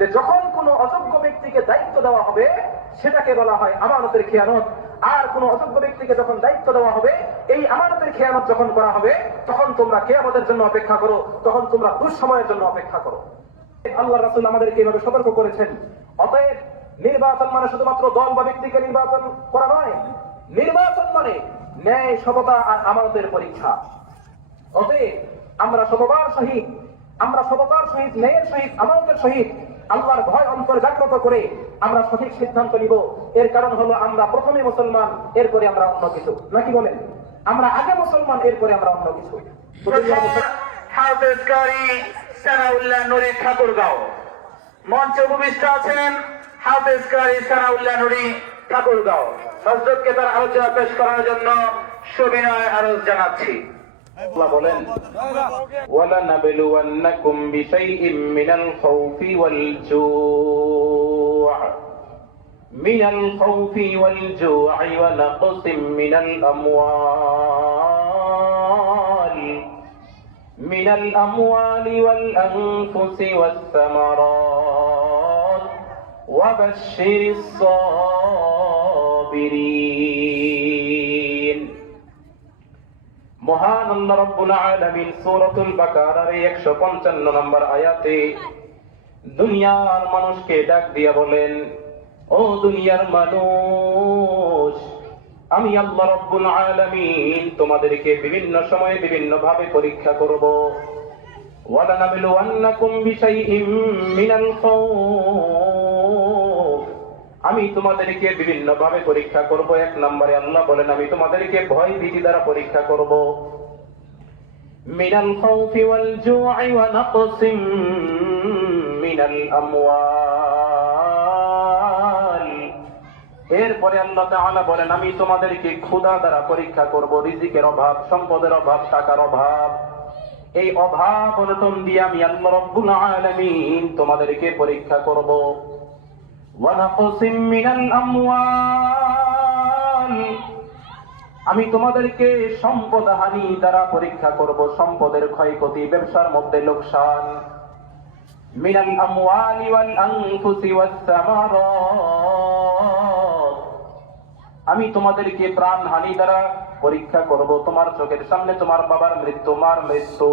যে যখন কোনো অযোগ্য ব্যক্তিকে দায়িত্ব দেওয়া হবে সেটাকে বলা হয় আমানতের খেয়ানত। আর কোন অযোগ্য ব্যক্তিকে যখন দায়িত্ব দেওয়া হবে, এই আমানতের খেয়ানত যখন করা হবে, তখন তোমরা কিয়ামতের জন্য অপেক্ষা করো, তখন তোমরা দুঃসময়ের জন্য অপেক্ষা করো। আল্লাহ রাসূল আমাদেরকে এইভাবে সতর্ক করেছেন। অতএব নির্বাচন মানে শুধুমাত্র দল বা ব্যক্তিকে নির্বাচন করা নয়, নির্বাচন মানে ন্যায়, সততা আর আমানতের পরীক্ষা। অতএব আমরা সততার সহিত ন্যায়ের সহিত আমানতের সহিত আল্লাহর ভয় অন্তরে জাগ্রত করে আমরা সঠিক সিদ্ধান্ত নিব। এর কারণ হলো আমরা প্রথমে মুসলমান, এরপরে আমরা অন্য কিছু, নাকি বলেন? আমরা আগে মুসলমান, এরপরে আমরা অন্য কিছু। হাফেজ কারি সানাউল্লাহ নুরি ঠাকুরগাঁও মঞ্চে উপবিষ্ট আছেন। হাফেজ কারি সানাউল্লাহ নুরি ঠাকুরগাঁও হযরতকে তার আলোচনা পেশ করার জন্য সবিনয় আরজ জানাচ্ছি। আল্লাহ বলেন, وَلَنَبْلُوَنَّكُمْ بِشَيْءٍ مِّنَ الْخَوْفِ وَالْجُوعِ وَنَقْصٍ مِّنَ الْأَمْوَالِ وَالْأَنفُسِ وَالثَّمَرَاتِ وَبَشِّرِ الصَّابِرِينَ। মহান আল্লাহ রাব্বুল আলামিন সূরাতুল বাকারার 155 নম্বর আয়াতে দুনিয়ার মানুষকে ডাক দিয়া বলেন, ও দুনিয়ার মানুষ, আমি আল্লাহ রাব্বুল আলামিন তোমাদেরকে বিভিন্ন সময়ে বিভিন্ন ভাবে পরীক্ষা করব। ওয়ালানাবলুওয়ান্নাকুম বিশাইইম মিনাল খাউফ, আমি তোমাদেরকে বিভিন্ন ভাবে পরীক্ষা করব। এক নম্বরে আল্লাহ বলেন, আমি তোমাদেরকে ভয় ভীতি দ্বারা পরীক্ষা করব। মিনাল খাউফি ওয়াল জু'i ওয়া নাকসিম মিনাল আমওয়াল। এরপরে আল্লাহ তাআলা বলেন, আমি তোমাদেরকে ক্ষুধা দ্বারা পরীক্ষা করব, রিজিকের অভাব, সম্পদের অভাব, টাকার অভাব। এই অভাব অনটন দিয়ে আমি আল্লাহ রাব্বুল আলামিন তোমাদেরকে পরীক্ষা করব। ওয়ানাকসিম মিনাল আমওয়াল, আমি তোমাদেরকে সম্পদ হানি দ্বারা পরীক্ষা করব, সম্পদের ক্ষয়ক্ষতি, ব্যবসার মধ্যে লোকসান। মিনাল আমওয়ালি ওয়াল আনফুসি ওয়াস সামারাত, আমি তোমাদেরকে প্রাণ হানি দ্বারা পরীক্ষা করব। তোমার চোখের সামনে তোমার বাবার মৃত্যু, মার মৃত্যু,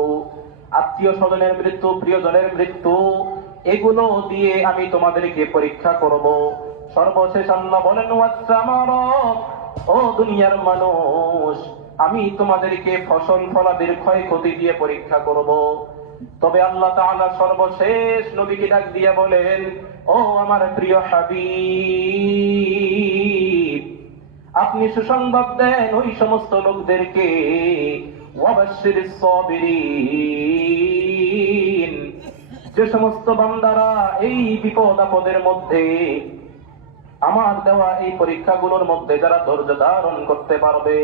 আত্মীয় স্বজনের মৃত্যু, প্রিয়জনের মৃত্যু, এগুলো দিয়ে আমি তোমাদেরকে পরীক্ষা করব। সর্বশেষ আল্লাহ বলেন, ওয়াস সামারাত, ও দুনিয়ার মানুষ, আমি তোমাদেরকে ফসল ফলাদির ক্ষয়ক্ষতি দিয়ে পরীক্ষা করব। তবে আল্লাহ তাআলা সর্বশেষ নবীকে ডাক দিয়ে বলেন, ও আমার প্রিয় হাবিব, আপনি সুসংবাদ দেন ওই সমস্ত লোকদেরকে, ওয়াবাশশিরিস সাবিরিন, যে সমস্ত বান্দারা এই বিপদ আপদের মধ্যে, আমার দেওয়া এই পরীক্ষাগুলোর মধ্যে যারা ধৈর্য ধারণ করতে পারবে,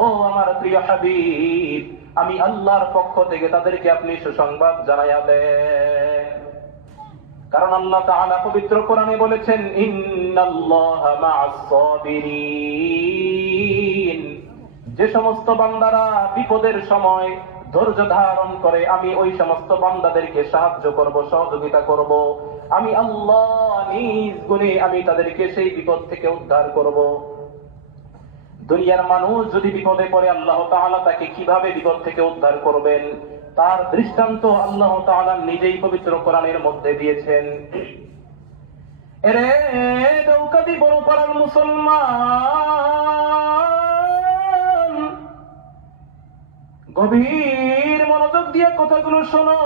ও আমার প্রিয় হাবিব, আমি আল্লাহর পক্ষ থেকে তাদেরকে আপনি সুসংবাদ জানাইয়া দেন। কারণ আল্লাহ তাআলা পবিত্র কোরআনে বলেছেন, ইন্নাল্লাহা মা'আস সাবিরিন, যে সমস্ত বান্দারা বিপদের সময় ধৈর্য ধারণ করে, আমি ওই সমস্ত বান্দাদেরকে সাহায্য করব, সহযোগিতা করব। আমি আল্লাহ নিজ গুণে আমি তাদেরকে সেই বিপদ থেকে উদ্ধার করব। দুনিয়ার মানুষ যদি বিপদে পড়ে, আল্লাহ তাআলা তাকে কিভাবে বিপদ থেকে উদ্ধার করবেন তার দৃষ্টান্ত আল্লাহ তাআলা নিজেই পবিত্র কোরআনের মধ্যে দিয়েছেন। এরে দৌকাদি বড় পাড়ার মুসলমান, গভীর মনোযোগ দিয়ে কথাগুলো শোনো।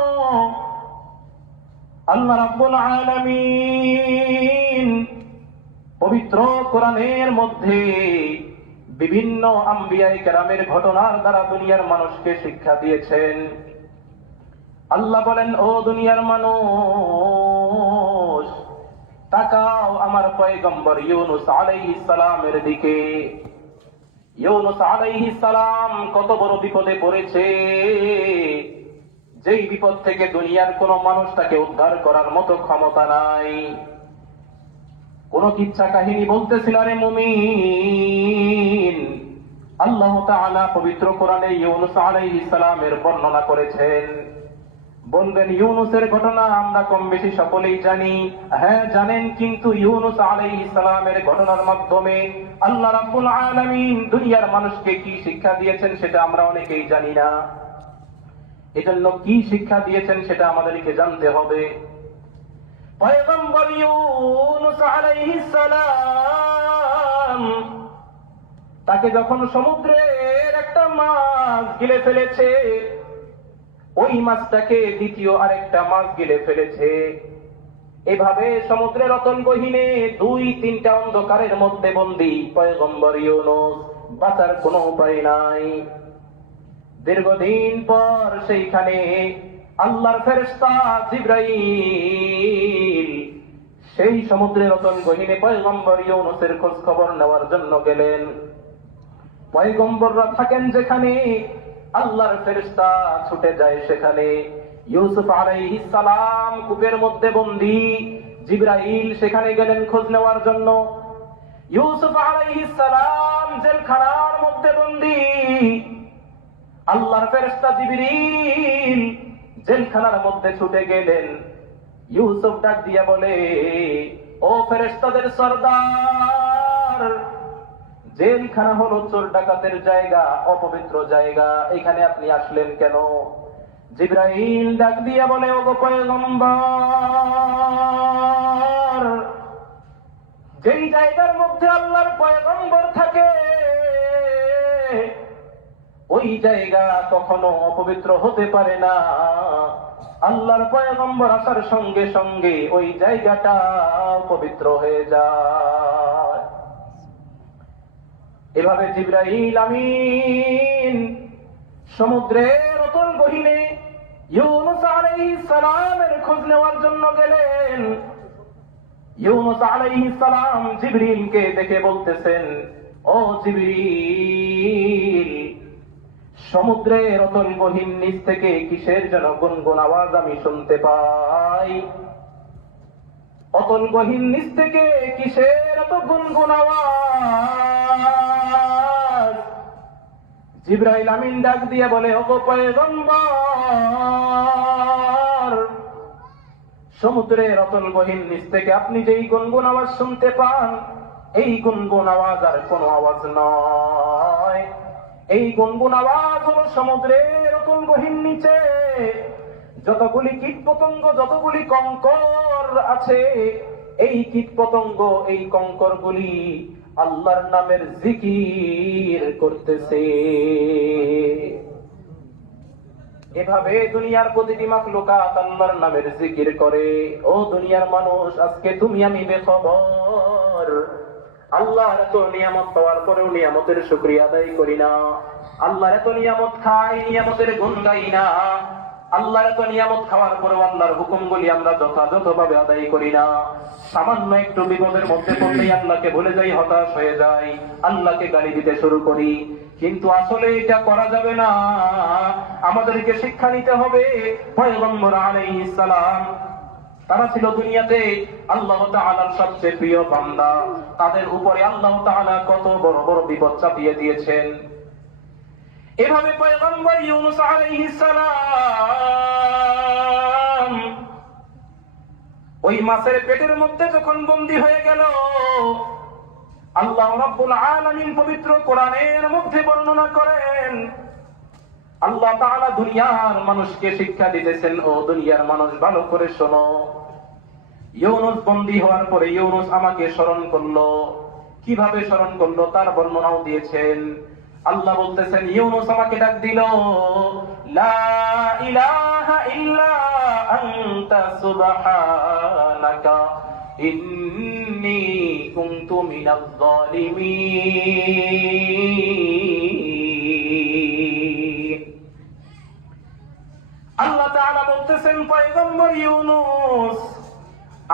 আল্লাহ রাব্বুল আলামিন পবিত্র কোরআনের মধ্যে বিভিন্ন আম্বিয়ায়ে কেরামের ঘটনার দ্বারা দুনিয়ার মানুষকে শিক্ষা দিয়েছেন। আল্লাহ বলেন, ও দুনিয়ার মানুষ, তাকাও আমার পয়গম্বর ইউনূস আলাইহিস সালামের দিকে। ইউনূস আলাইহিস সালাম কত বড় বিপদে পড়েছে, যেই বিপদ থেকে দুনিয়ার কোন মানুষ তাকে উদ্ধার করার মতো ক্ষমতা নাই। কোন কিচ্ছা কাহিনী বলতেছিল রে মুমিন, আল্লাহ তাআলা পবিত্র কোরআনে ইউনূস আলাইহিস সালামের বর্ণনা করেছেন। বলবেন ইউনুসের ঘটনা আমরা কম বেশি সকলেই জানি। হ্যাঁ জানেন, কিন্তু ইউনুস আলাইহিস সালামের ঘটনার মাধ্যমে আল্লাহ রাব্বুল আলামিন দুনিয়ার মানুষকে কি শিক্ষা দিয়েছেন সেটা আমরা অনেকেই জানি না। এজন্য কি শিক্ষা দিয়েছেন সেটা আমাদেরকে জানতে হবে। পয়গম্বর ইউনুস আলাইহিস সালাম তাকে যখন সমুদ্রের একটা মাছ গিলে ফেলেছে, ওই মাছটাকে দ্বিতীয় আরেকটা মাছ গিলে ফেলেছে। এভাবে সমুদ্রের অতল গহীনে 2-3টা অন্ধকারের মধ্যে বন্দী পয়গম্বর ইউনুস, বাঁচার কোনো উপায় নাই। দীর্ঘদিন পর সেইখানে আল্লাহর ফেরেশতা জিবরাইল সেই সমুদ্রের অতল গহীনে পয়গম্বর ইউনুসের খোঁজ খবর নেওয়ার জন্য গেলেন। পয়গম্বররা থাকেন যেখানে, আল্লাহর ফেরেশতা ছুটে যায় সেখানে। ইউসুফ আলাইহিস সালাম কূপের মধ্যে বন্দী, জিবরাইল সেখানে গেলেন খোঁজ নেওয়ার জন্য। ইউসুফ আলাইহিস সালাম জেলখানার মধ্যে বন্দী, আল্লাহর ফেরেশতা জিবরিল জেলখানার মধ্যে ছুটে গেলেন। ইউসুফ ডাক দিয়া বলে, ও ফেরেশতাদের সরদার, জেলখানা হলো চোর ডাকাতের জায়গা, অপবিত্র জায়গা, এখানে আপনি আসলেন কেন? জিবরাইল ডাক দিয়া বলে, ওগো পয়গম্বর, যেই জায়গার মধ্যে আল্লাহর পয়গম্বর থাকে ওই জায়গা কখনো অপবিত্র হতে পারে না। আল্লাহর পয়গম্বর আসার সঙ্গে সঙ্গে ওই জায়গাটা পবিত্র হয়ে যায়। এভাবে জিবরাইল আমিন সমুদ্রের অতল গহীনে ইউনুস আলাইহিস সালামের খোঁজ নেওয়ার জন্য গেলেন। ইউনুস আলাইহিস সালাম জিবরিলকে দেখে বলতেছেন, ও জিবরিল, সমুদ্রের অতল গহীন নিচ থেকে কিসের যেন গুনগুন আওয়াজ আমি শুনতে পাই। অতল গহীন নিচ থেকে কিসের এত গুনগুন আওয়াজ? জিবরাইল আমিন ডাক দিয়ে বলে, ওগো পয়গম্বর, সমুদ্রের অতল গহীন নিচ থেকে আপনি যেই গুনগুন আওয়াজ শুনতে পান, এই গুনগুন আওয়াজ আর কোনো আওয়াজ নয়। এই গুনগুন আওয়াজ হলো সমুদ্রের অতল গহীন নিচে যতগুলি কীট পতঙ্গ, যতগুলি কঙ্কর আছে, এই কীট পতঙ্গ, এই কঙ্কর গুলি আল্লাহর নামের জিকির করতেছে। এভাবে দুনিয়ার প্রতিটি মাখলুকাত আল্লাহর নামের জিকির করে। ও দুনিয়ার মানুষ, আজকে তুমি আমি বেখবর। আল্লাহর এত নিয়ামত পাওয়ার পরেও নিয়ামতের শুকরিয়া আদায় করি না। আল্লাহর এত নিয়ামত খাই, নিয়ামতের গুণ গাই না। আল্লাহর এত নিয়ামত খাওয়ার পরেও আল্লাহর হুকুমগুলি আমরা যথাযথভাবে আদায় করি না। সামান্য একটু বিপদের মধ্যে পড়লেই আল্লাহকে ভুলে যাই, হতাশ হয়ে যাই, আল্লাহকে গালি দিতে শুরু করি। কিন্তু আসলে এটা করা যাবে না। আমাদেরকে শিক্ষা নিতে হবে। পয়গম্বর আলাইহিস সালাম তারা ছিল দুনিয়াতে আল্লাহ তাআলার সবচেয়ে প্রিয় বান্দা। তাদের উপরে আল্লাহ তাআলা কত বড় বড় বিপদ চাপিয়ে দিয়েছেন। এভাবে পয়গম্বর ইউনুস আলাইহিস সালাম ওই মাছের পেটের মধ্যে যখন বন্দী হয়ে গেল, আল্লাহ রাব্বুল আলামিন পবিত্র কোরআনের মধ্যে বর্ণনা করেন, আল্লাহ তাআলা দুনিয়ার মানুষকে শিক্ষা দিতেছেন, ও দুনিয়ার মানুষ ভালো করে শোনো। ইউনুস বন্দী হওয়ার পরে ইউনুস আমাকে স্মরণ করলো। কিভাবে স্মরণ করলো তার বর্ণনাও দিয়েছেন। আল্লাহ বলতেছেন, ইউনুস আমাকে ডাক দিল, লা ইলাহা ইল্লা আনতা সুবহানাকা ইন্নী কুনতু মিনাজ জালিমিন। আল্লাহ তাআলা বলতেছেন, পয়গম্বর ইউনুস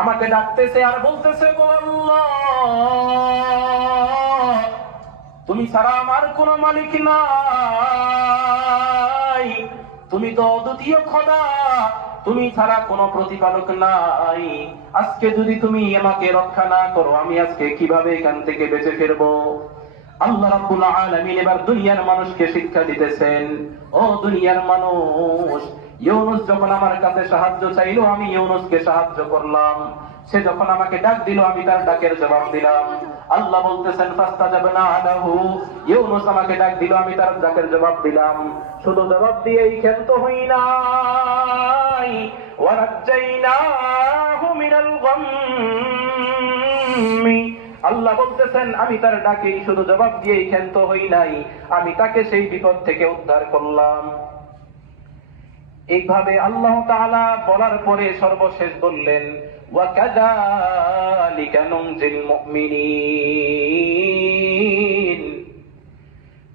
আমাকে ডাকতেছে আর বলতেছে, গো আল্লাহ, তুমি ছাড়া আমার কোনো মালিক নাই, তুমি তো অদ্বিতীয় খোদা, তুমি ছাড়া কোনো প্রতিপালক নাই। আজকে যদি তুমি আমাকে রক্ষা না করো, আমি আজকে কিভাবে এখান থেকে বেঁচে ফিরবো? আল্লাহ রাব্বুল আলামিন এবার দুনিয়ার মানুষকে শিক্ষা দিতেছেন, ও দুনিয়ার মানুষ, ইউনুস যখন আমার কাছে সাহায্য চাইলো আমি ইউনুসকে সাহায্য করলাম, সে যখন আমাকে ডাক দিল আমি তার ডাকের জবাব দিলাম। আল্লাহ বলতেছেন ফাস্তাজাবনা লাহু, ইউনুস আমাকে ডাক দিল আমি তার ডাকের জবাব দিলাম। শুধু জবাব দিয়েই ক্ষান্ত হই নাই, ওয়া নাজ্জাইনাহু মিনাল গাম্মি, আল্লাহ বলতেছেন আমি তার ডাকেই শুধু জবাব দিয়েই ক্ষান্ত হই নাই, আমি তাকে সেই বিপদ থেকে উদ্ধার করলাম। এইভাবে আল্লাহ তাআলা বলার পরে সর্বশেষ বললেন ওয়া কাযালিকা নুনজিল মুমিনিন,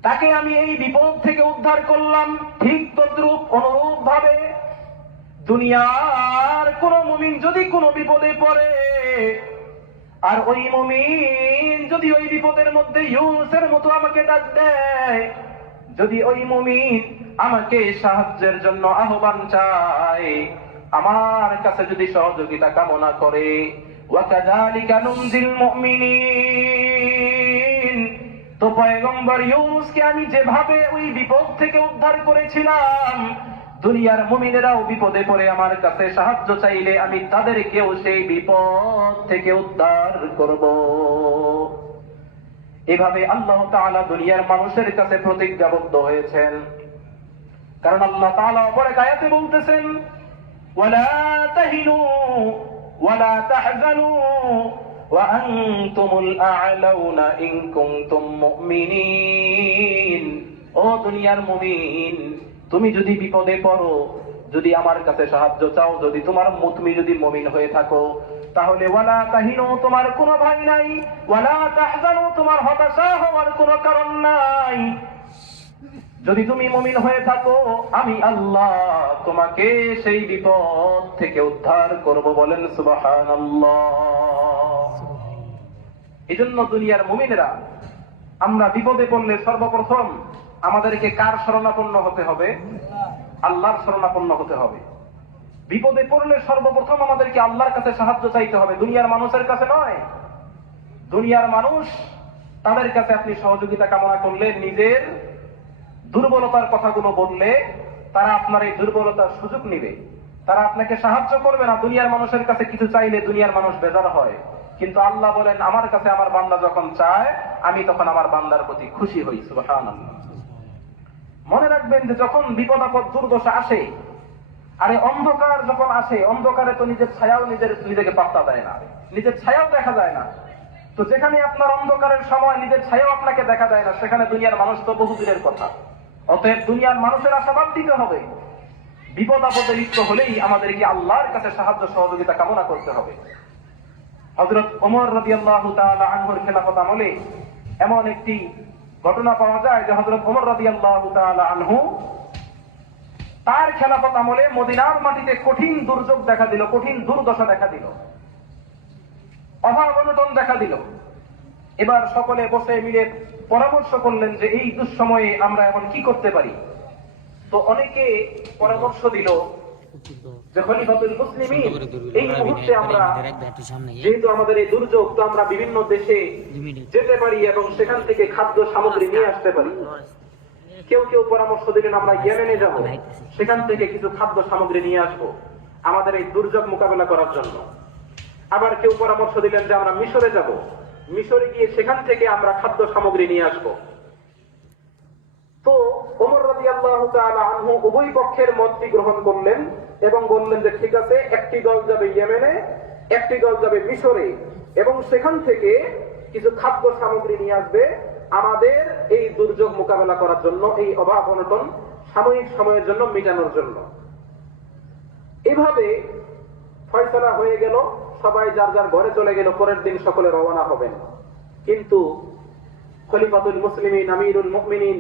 তাকে আমি এই বিপদ থেকে উদ্ধার করলাম। ঠিক তদ্রূপ অনুরূপ ভাবে দুনিয়ার কোন মুমিন যদি কোনো বিপদে পড়ে, আর ওই মুমিন যদি ওই বিপদের মধ্যে ইউনুসের মতো আমাকে ডাক দেয়, যদি ওই মুমিন আমাকে সাহায্যের জন্য আহ্বান চায়, আমার কাছে যদি সহযোগিতা কামনা করে, ওয়া কাযালিকা নুনজিল মুমিনিন, তো পয়গম্বর ইউনুসকে আমি যেভাবে ওই বিপদ থেকে উদ্ধার করেছিলাম, দুনিয়ার মুমিনেরাও বিপদে পড়ে আমার কাছে সাহায্য চাইলে আমি তাদেরকেও সেই বিপদ থেকে উদ্ধার করব। এভাবে আল্লাহ তাআলা দুনিয়ার মানুষের কাছে প্রতিজ্ঞাবদ্ধ হয়েছেন। কারণ আল্লাহ তাআলা পরে আয়াতে বলতেছেন ওয়ালা তাহিনু ওয়ালা তাহজানু ওয়া আনতুমুল আ'লাউনা ইন কুনতুম মুমিনিন, ও দুনিয়ার মুমিন, তুমি যদি বিপদে পড়ো, যদি আমার কাছে সাহায্য চাও, যদি তুমি যদি মুমিন হয়ে থাকো, তাহলে ওয়ালা তাহিনু, তোমার কোনো ভয় নাই, ওয়ালা তাহজানু, তোমার হতাশা হওয়ার কোনো কারণ নাই। যদি তুমি মুমিন হয়ে থাকো, আমি আল্লাহ তোমাকে সেই বিপদ থেকে উদ্ধার করব। বলেন সুবহানাল্লাহ। এজন্য দুনিয়ার মুমিনেরা আমরা বিপদে পড়লে সর্বপ্রথম আমাদেরকে কার শরণাপন্ন হতে হবে? আল্লাহর শরণাপন্ন হতে হবে। বিপদে পড়লে সর্বপ্রথম আমাদেরকে আল্লাহর কাছে সাহায্য চাইতে হবে, দুনিয়ার মানুষের কাছে নয়। দুনিয়ার মানুষ, তাদের কাছে আপনি সহযোগিতা কামনা করলে, নিজের দুর্বলতার কথাগুলো বললে, তারা আপনার এই দুর্বলতার সুযোগ নিবে, তারা আপনাকে সাহায্য করবে না। দুনিয়ার মানুষের কাছে কিছু চাইলে দুনিয়ার মানুষ বেজার হয়, কিন্তু আল্লাহ বলেন আমার কাছে আমার বান্দা যখন চায়, আমি তখন আমার বান্দার প্রতি খুশি হই। সুবহানাল্লাহ। মনে রাখবেন যে যখন বিপদ আপদ দুর্দশা আসে, আরে অন্ধকার যখন আসে, অন্ধকারে তো নিজের ছায়াও নিজেকে পাত্তা দেয় না, নিজের ছায়াও দেখা যায় না। তো যেখানে আপনার অন্ধকারের সময় নিজের ছায়াও আপনাকে দেখা যায় না, সেখানে দুনিয়ার মানুষ তো বহু দূরের কথা। অতএব দুনিয়ার মানুষের আশাবাদ দিতে হবে। বিপদ আপদে লিপ্ত হলেই আমাদেরকে আল্লাহর কাছে সাহায্য সহযোগিতা কামনা করতে হবে। হযরত ওমর রাদিয়াল্লাহু তাআলা আনহুর খেলাফত আমলে এমন একটি ঘটনা পাওয়া যায় যে হযরত ওমর রাদিয়াল্লাহু তাআলা আনহু তার খেলাফত আমলে মদিনার মাটিতে কঠিন দুর্যোগ দেখা দিল, কঠিন দুর্দশা দেখা দিল, অভাব অনটন দেখা দিল। এবার সকলে বসে মিলে পরামর্শ করলেন যে এই দুঃসময়ে আমরা এখন কি করতে পারি। তো অনেকে পরামর্শ দিল যে খলিফাতুল মুসলিমিন, এই মুহূর্তে আমরা যেহেতু আমাদের এই দুর্যোগ, তো আমরা বিভিন্ন দেশে যেতে পারি এবং সেখান থেকে খাদ্য সামগ্রী নিয়ে আসতে পারি। কেউ কেউ পরামর্শ দিলেন আমরা ইয়েমেনে যাব, সেখান থেকে কিছু খাদ্য সামগ্রী নিয়ে আসবো আমাদের এই দুর্যোগ মোকাবেলা করার জন্য। আবার কেউ পরামর্শ দিলেন যে আমরা মিশরে যাব, মিশরে গিয়ে সেখান থেকে আমরা খাদ্য সামগ্রী নিয়ে আসবো। তো ওমর রাদিয়াল্লাহু তাআলা আনহু উভয় পক্ষের মতটি গ্রহণ করলেন এবং বললেন যে ঠিক আছে, একটি দল যাবে ইয়েমেনে, একটি দল যাবে মিশরে, এবং সেখান থেকে কিছু খাদ্য সামগ্রী নিয়ে আসবে আমাদের এই দুর্যোগ মোকাবেলা করার জন্য, এই অভাব অনটন সাময়িক সময়ের জন্য মিটানোর জন্য। এভাবে ফয়সালা হয়ে গেল, সবাই যার যার ঘরে চলে গেল, পরের দিন সকলে রওনা হবেন। কিন্তু খলিফাতুল মুসলিমিন আমিরুল মুমিনিন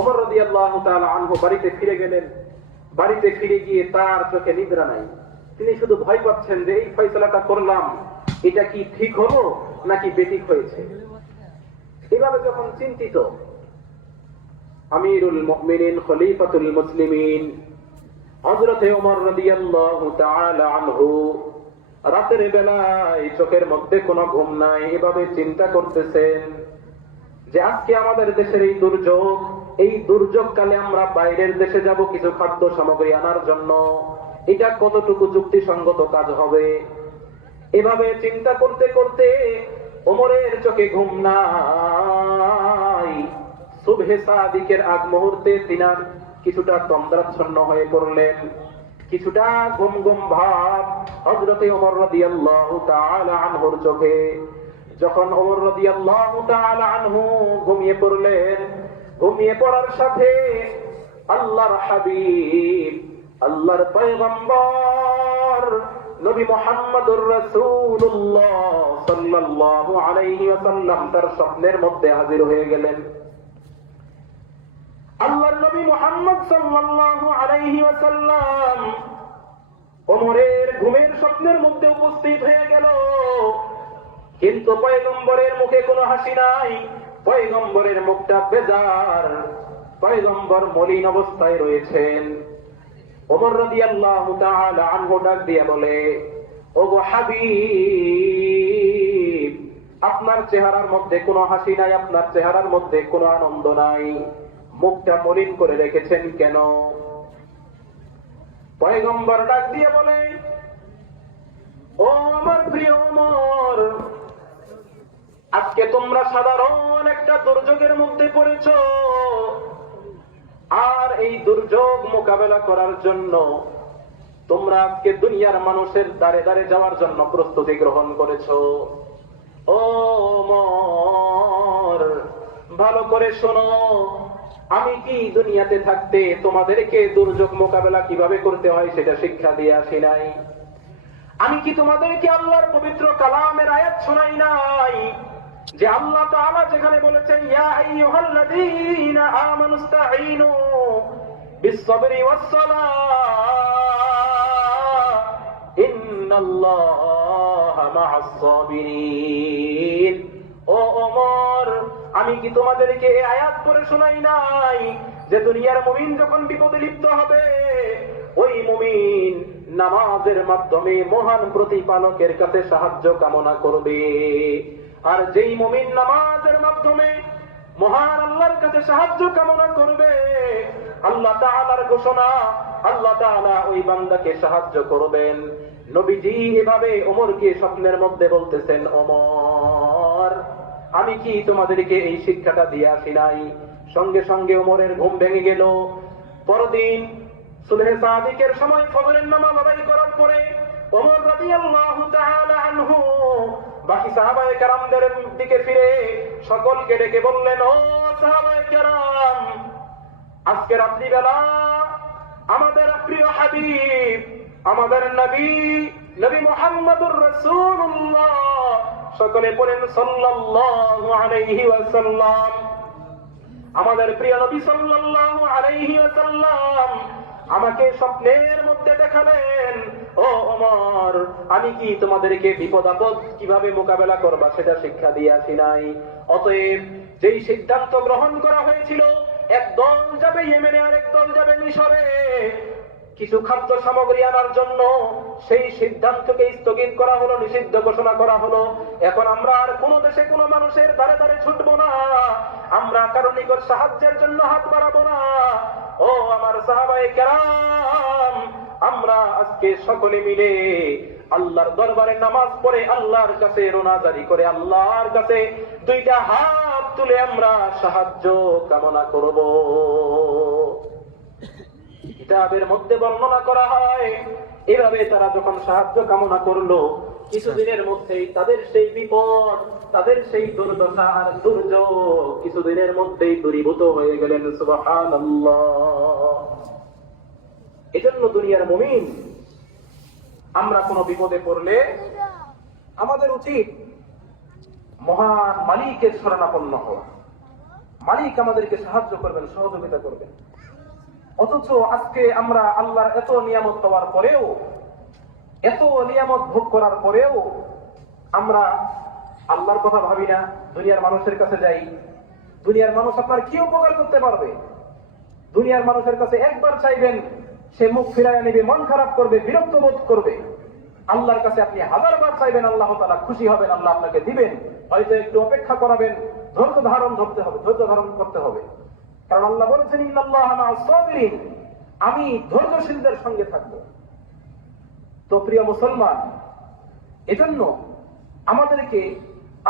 ওমর রাদিয়াল্লাহু তাআলা আনহু বাড়িতে ফিরে গেলেন। বাড়িতে ফিরে গিয়ে তার চোখে নিদ্রা নাই, তিনি শুধু ভয় পাচ্ছেন যে এই ফয়সালাটা করলাম, এটা কি ঠিক হলো নাকি বেঠিক হয়েছে। এভাবে যখন চিন্তিত, আমিরুল মুমিনিন খলিফাতুল মুসলিমিন হযরতে ওমর রাদিয়াল্লাহু তাআলা আনহু রাতের বেলায় চোখের মধ্যে কোনো ঘুম নাই, এভাবে চিন্তা করতেছেন যে আজকে আমাদের দেশের এই দুর্যোগ, এই দুর্যোগকালে আমরা বাইরের দেশে যাব কিছু খাদ্য সামগ্রী আনার জন্য, এটা কতটুকু যুক্তিসঙ্গত কাজ হবে? এভাবে চিন্তা করতে করতে ওমরের চোখে ঘুম নাই। সুবহে সাদিকের আগ মুহূর্তে তিনার কিছুটা তন্দ্রাচ্ছন্ন হয়ে পড়লেন, কিছুটা ঘুম ঘুম ভাব হযরতে ওমর রাদিয়াল্লাহু তাআলা আনহুর চোখে। যখন ওমর রাদিয়াল্লাহু তাআলা আনহু ঘুমিয়ে পড়লেন, ঘুমিয়ে পড়ার সাথে আল্লাহর হাবিব, আল্লাহর পয়গম্বর নবী মুহাম্মদুর রাসূলুল্লাহ সাল্লাল্লাহু আলাইহি ওয়াসাল্লাম তার স্বপ্নের মধ্যে হাজির হয়ে গেলেন। আল্লাহর নবী মুহাম্মদ সাল্লাল্লাহু আলাইহি ওয়াসাল্লাম ওমরের ঘুমের স্বপ্নের মধ্যে উপস্থিত হয়ে গেল, কিন্তু পয়গম্বরের মুখে কোনো হাসি নাই, পয়গম্বরের মুখটা বেজার, পয়গম্বর মলিন অবস্থায় রয়েছেন। ওমর রাদিয়াল্লাহু তাআলা আনহু ডাক দিয়ে বলে, ওগো হাবিব, আপনার চেহারার মধ্যে কোনো হাসি নাই, আপনার চেহারার মধ্যে কোনো আনন্দ নাই, মুখটা মলিন করে রেখেছেন কেন? পয়গম্বর ডাক দিয়ে বলে, ও আমার প্রিয় ওমর, আজকে তোমরা সাধারণ একটা দুর্যোগের মধ্যে পড়েছো, আর এই দুর্যোগ মোকাবেলা করার জন্য তোমরা আজকে দুনিয়ার মানুষের দ্বারে দ্বারে যাওয়ার জন্য প্রস্তুতি গ্রহণ করেছো। ও ওমর, ভালো করে শোনো, আমি কি দুনিয়াতে থাকতে তোমাদেরকে দুর্যোগ মোকাবেলা কিভাবে করতে হয় সেটা শিক্ষা দিয়ে আসি নাই? আমি কি তোমাদেরকে আল্লাহর পবিত্র কালামের আয়াত শোনাই নাই যে আল্লাহ তাআলা যেখানে বলেছেন, ইয়া আইয়ুহাল্লাযীনা আমানুস্তাঈনু বিস-সাবরি ওয়াস-সালাহ ইন্নাল্লাহা মা'আস-সাবিরিন। ও ওমর, আমি কি তোমাদেরকে এই আয়াত পড়ে শোনাই নাই যে দুনিয়ার মুমিন যখন বিপদে লিপ্ত হবে, ওই মুমিন নামাজের মাধ্যমে মহান প্রতিপালকের কাছে সাহায্য কামনা করবে, আর যেই মুমিন নামাজের মাধ্যমে মহান আল্লাহর কাছে সাহায্য কামনা করবে, আল্লাহ তাআলার ঘোষণা, আল্লাহ তাআলা ওই বান্দাকে সাহায্য করবেন। নবীজি এভাবে ওমরকে স্বপ্নের মধ্যে বলতেছেন, ওমর, আমি কি তোমাদেরকে এই শিক্ষাটা দিয়ে আসি নাই? সঙ্গে সঙ্গে ওমরের ঘুম ভেঙে গেল। পরদিন সুবহে সাদিকের সময় ফজরের নামাজ আদায় করার পরে ওমর রাদিয়াল্লাহু তাআলা আনহু বাকি সাহাবায়ে কেরামদের দিকে ফিরে সকলকে ডেকে বললেন, ও সাহাবায়ে কেরাম, আজকে রাত্রিবেলা আমাদের প্রিয় হাবিব, আমাদের নবী মুহাম্মদুর রাসূলুল্লাহ, সকলে বলেন সাল্লাল্লাহু আলাইহি ওয়াসাল্লাম, আমাদের প্রিয় নবী সাল্লাল্লাহু আলাইহি ওয়াসাল্লাম আমাকে স্বপ্নের মধ্যে দেখালেন, ও ওমর, আমি কি তোমাদেরকে বিপদ আপদ কিভাবে মোকাবেলা করবা সেটা শিক্ষা দিয়ে আসি নাই? অতএব যেই সিদ্ধান্ত গ্রহণ করা হয়েছিল, এক দল যাবে ইয়েমেনে আর এক দল যাবে মিশরে কিছু খাদ্য সামগ্রী আনার জন্য, সেই সিদ্ধান্তকে স্থগিত করা হলো, নিষিদ্ধ ঘোষণা করা হলো। এখন আমরা আর কোন দেশে কোন মানুষের দ্বারে দ্বারে ছুটবো না, আমরা কারো নিকট সাহায্যের জন্য হাত বাড়াবো না। ও আমার সাহাবায়ে কেরাম, আমরা আজকে সকলে মিলে আল্লাহর দরবারে নামাজ পড়ে আল্লাহর কাছে রোনাজারি করে আল্লাহর কাছে দুইটা হাত তুলে আমরা সাহায্য কামনা করব। কিতাবের মধ্যে বর্ণনা করা হয়, এভাবে তারা যখন সাহায্য কামনা করলো, কিছুদিনের মধ্যেই তাদের সেই বিপদ, তাদের সেই দুর্দশা আর দুর্যোগ কিছুদিনের মধ্যেই দূরীভূত হয়ে গেলেন। সুবহানাল্লাহ। এজন্য দুনিয়ার মুমিন, আমরা কোনো বিপদে পড়লে আমাদের উচিত মহান মালিকের শরণাপন্ন হওয়া। মালিক আমাদেরকে সাহায্য করবেন, সহযোগিতা করবেন। অথচ আজকে আমরা আল্লাহর এত নিয়ামত পাওয়ার পরেও, এত নিয়ামত ভোগ করার পরেও আমরা আল্লাহর কথা ভাবি না, দুনিয়ার মানুষের কাছে যাই। দুনিয়ার মানুষ আপনার কি উপকার করতে পারবে? দুনিয়ার মানুষের কাছে একবার চাইবেন, সে মুখ ফিরাইয়া নেবে, মন খারাপ করবে, বিরক্ত বোধ করবে। আল্লাহর কাছে আপনি হাজারবার চাইবেন, আল্লাহ তাআলা খুশি হবেন, আল্লাহ আপনাকে দিবেন। হয়তো একটু অপেক্ষা করাবেন, ধৈর্য ধারণ করতে হবে। কারণ আল্লাহ বলেছেন ইন্নাল্লাহা মা'আস সাবিরিন, আমি ধৈর্যশীলদের সঙ্গে থাকবো। তো প্রিয় মুসলমান, এজন্য আমাদেরকে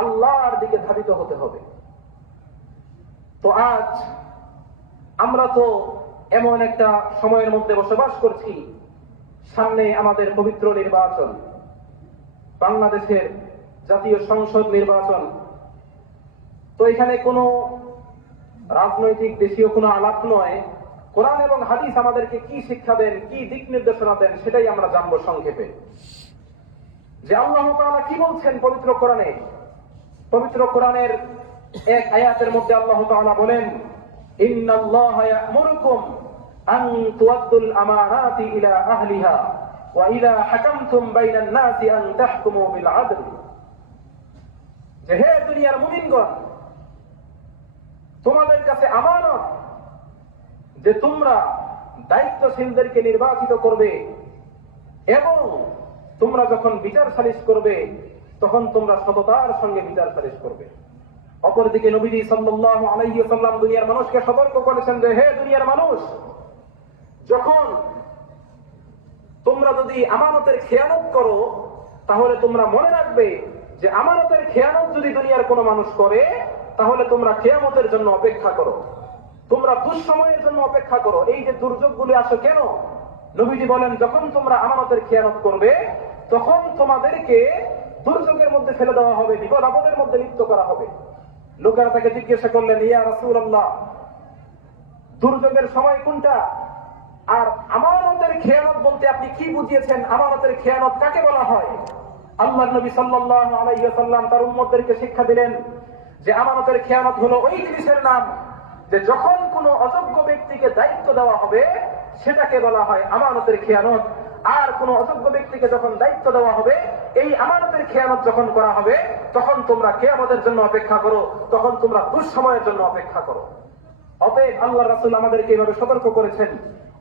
আল্লাহর দিকে ধাবিত হতে হবে। তো আজ আমরা তো এমন একটা সময়ের মধ্যে বসবাস করছি, সামনে আমাদের পবিত্র নির্বাচন, বাংলাদেশের জাতীয় সংসদ নির্বাচন। তো এখানে কোনো রাজনৈতিক দেশীয় কোনো আলাপ নয়, কোরআন এবং হাদিস আমাদেরকে কি শিক্ষা দেন, কি দিক নির্দেশনা দেন, সেটাই আমরা জানবো সংক্ষেপে। যে আল্লাহ তাআলা কি বলছেন পবিত্র কোরআনে। পবিত্র কোরআনের এক আয়াতের মধ্যে আল্লাহ তাআলা বলেন, ইন্নাল্লাহা ইয়া'মুরুকুম আন তুআদ্দুল আমানাতি ইলা আহলিহা ওয়া ইযা হাকামতুম বাইনান নাসি আন তাহকুমু বিল আদল। যে হে দুনিয়ার মুমিনগণ, তোমাদের কাছে আমানত যে তোমরা দায়িত্বশীলদেরকে নির্বাচিত করবে এবং তোমরা যখন বিচার সালিশ করবে তখন তোমরা সততার সঙ্গে বিচার সালিশ করবে। অপরদিকে নবীজি সাল্লাল্লাহু আলাইহি ওয়াসাল্লাম দুনিয়ার মানুষকে সতর্ক করেছেন যে হে দুনিয়ার মানুষ, যখন তোমরা যদি আমানতের খেয়ানত করো তাহলে তোমরা মনে রাখবে যে আমানতের খেয়ানত যদি দুনিয়ার কোনো মানুষ করে তাহলে তোমরা কিয়ামতের জন্য অপেক্ষা করো, তোমরা দুঃসময়ের জন্য অপেক্ষা করো। এই যে দুর্যোগগুলি আসে কেন? নবীজি বলেন যখন তোমরা আমানতের খেয়ানত করবে তখন তোমাদেরকে দুর্যোগের মধ্যে ফেলে দেওয়া হবে, বিপদ আপদের মধ্যে লিপ্ত করা হবে। লোকেরা তাকে জিজ্ঞাসা করলেন, ইয়া রাসূলুল্লাহ, দুর্যোগের সময় কোনটা? আর আমানতের খেয়ানত বলতে আপনি কি বুঝিয়েছেন? আমানতের খেয়ানত কাকে বলা হয়? আল্লাহর নবী সাল্লাল্লাহু আলাইহি ওয়াসাল্লাম তার উম্মতদেরকে শিক্ষা দিলেন যে আমানতের খেয়ানত হলো ওই জিনিসের নাম যে যখন কোনো অযোগ্য ব্যক্তিকে দায়িত্ব দেওয়া হবে সেটাকে বলা হয় আমানতের খেয়ানত। আর কোন অযোগ্য ব্যক্তিকে যখন দায়িত্ব দেওয়া হবে, এই আমানতের খেয়ানত যখন করা হবে তখন তোমরা কিয়ামতের জন্য অপেক্ষা করো, তখন তোমরা দুঃসময়ের জন্য অপেক্ষা করো। অতএব আল্লাহ রাসূল আমাদেরকে এইভাবে সতর্ক করেছেন।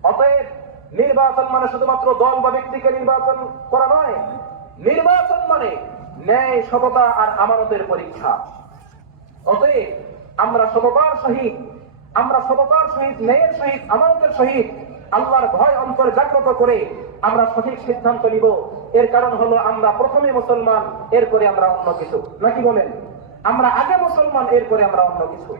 অতএব নির্বাচন মানে শুধুমাত্র দল বা ব্যক্তিকে নির্বাচন করা নয়, নির্বাচন মানে ন্যায়, সততা আর আমানতের পরীক্ষা। অতএব আমরা সততার সহিত ন্যায়ের সহিত আমানতের সহিত আল্লাহর ভয় অন্তরে জাগ্রত করে আমরা সঠিক সিদ্ধান্ত নিব। এর কারণ হলো আমরা প্রথমে মুসলমান, এরপরে আমরা অন্য কিছু, নাকি বলেন? আমরা আগে মুসলমান, এরপরে আমরা অন্য কিছু।